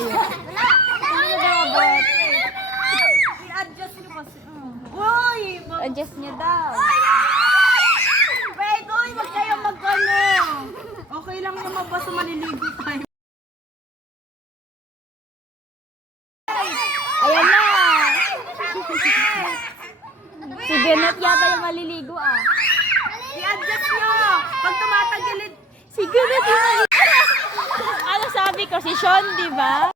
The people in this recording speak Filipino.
Hindi na abot. I-adjust nyo kasi. Uy! Adjust niyo daw. Wait, uy! Wag kayo mag-ano. Okay lang naman ba sa maliligo tayo? Ayan na. Si Janet yata yung maliligo ah. I-adjust nyo! Pag tumatagilid, Si Janet yung maliligo. Ano sabi ko? Si Sean, di ba?